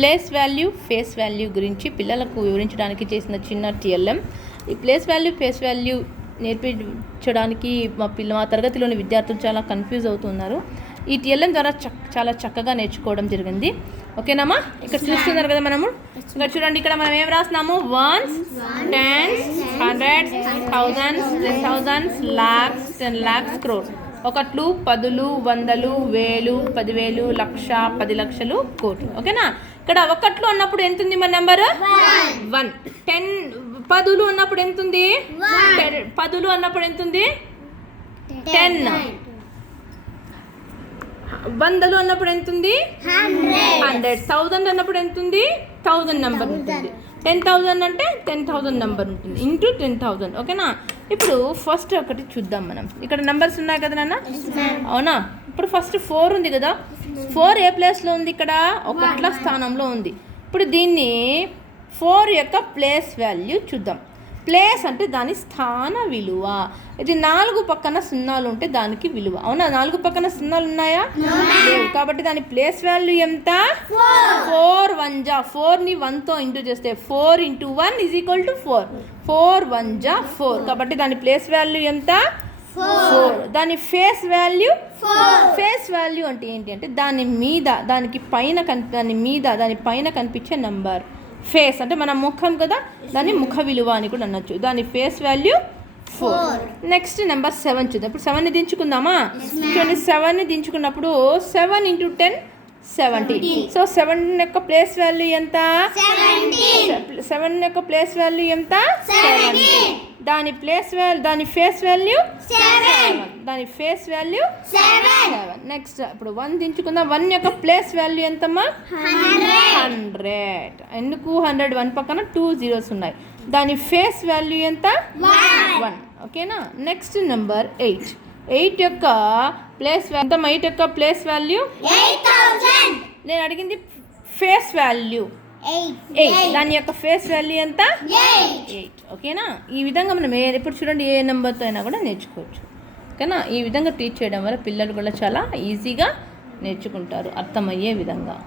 Place value face value గురించి పిల్లలకు వివరించడానికి చేసిన చిన్న టిఎల్ఎం. ఈ ప్లేస్ వాల్యూ ఫేస్ వాల్యూ నేర్పించడానికి మా తరగతిలోని విద్యార్థులు చాలా కన్ఫ్యూజ్ అవుతున్నారు. ఈ టిఎల్ఎం ద్వారా చాలా చక్కగా నేర్చుకోవడం జరిగింది. ఓకేనామా? ఇక్కడ చూస్తున్నారు కదా మనము. ఇక్కడ చూడండి, ఇక్కడ మనం ఏం రాస్తున్నాము? Ones, tens, hundreds, thousands, 10,000, lakhs, 10 lakhs, crores. ఒకట్లు, పదులు, వందలు, వేలు, 10,000, లక్ష, 10 లక్షలు, కోట్లు. ఓకేనా? ఇక్కడ ఒకట్లు అన్నప్పుడు ఎంత ఉంది మన నెంబర్? 1. 10 పదులు అన్నప్పుడు ఎంత ఉంది? పదులు అన్నప్పుడు ఎంత ఉంది? 10. వందలు అన్నప్పుడు ఎంత ఉంది? 100. 1000 అన్నప్పుడు ఎంత ఉంది? 1000 నెంబర్ ఉంటుంది. 10,000 అంటే 10,000 నెంబర్ ఉంటుంది ఇంటూ 10,000. ఓకేనా? ఇప్పుడు ఫస్ట్ ఒకటి చూద్దాం మనం. ఇక్కడ నెంబర్స్ ఉన్నాయి కదా నాన్న? అవునా? ఇప్పుడు ఫస్ట్ 4 ఉంది కదా. 4 ఏ ప్లేస్లో ఉంది? ఇక్కడ ఒకట్ల స్థానంలో ఉంది. ఇప్పుడు దీన్ని 4 యొక్క ప్లేస్ వాల్యూ చూద్దాం. ప్లేస్ అంటే దాని స్థాన విలువ. ఇది 4 పక్కన సున్నాలు ఉంటే దానికి విలువ. అవునా? 4 పక్కన సున్నాలు ఉన్నాయా? లేవు. కాబట్టి దాని ప్లేస్ వాల్యూ ఎంత? 4 1 జా 4ని 1తో ఇంటూ చేస్తే 4 × 1 = 4. 4 1 జా 4. కాబట్టి దాని ప్లేస్ వాల్యూ ఎంత? 4. దాని ఫేస్ వాల్యూ? ఫేస్ వాల్యూ అంటే ఏంటి అంటే దాని పైన కనిపించే నంబర్. ఫేస్ అంటే మన ముఖం కదా, దాని ముఖ విలువ అని కూడా అనొచ్చు. దాని ఫేస్ వాల్యూ 4. నెక్స్ట్ నెంబర్ 7 చూద్దాం. ఇప్పుడు 7ని దించుకుందామా? చూడండి, 7ని దించుకున్నప్పుడు 7 × 10 70. సో 7 యొక్క ప్లేస్ వాల్యూ ఎంత? 7 యొక్క ప్లేస్ వాల్యూ ఎంత? 70. దాని ఫేస్ వాల్యూ 7. నెక్స్ట్ ఇప్పుడు 1 దించుకుందాం. 1 యొక్క ప్లేస్ వాల్యూ ఎంతమ్మా? 100. ఎందుకు 100? 1 పక్కన 2 zeros ఉన్నాయి. దాని ఫేస్ వాల్యూ ఎంత? 1. ఓకేనా? Next number 8. 8 యొక్క ప్లేస్ ఎంత? 8 యొక్క ప్లేస్ వాల్యూ 8000. నేను అడిగింది ఫేస్ వాల్యూ 8. దాని యొక్క ఫేస్ వాల్యూ ఎంత? 8. ఓకేనా? ఈ విధంగా మనం ఎప్పుడు చూడండి ఏ నెంబర్తో అయినా కూడా నేర్చుకోవచ్చు. ఓకేనా? ఈ విధంగా టీచ్ చేయడం వల్ల పిల్లలు కూడా చాలా ఈజీగా నేర్చుకుంటారు, అర్థమయ్యే విధంగా.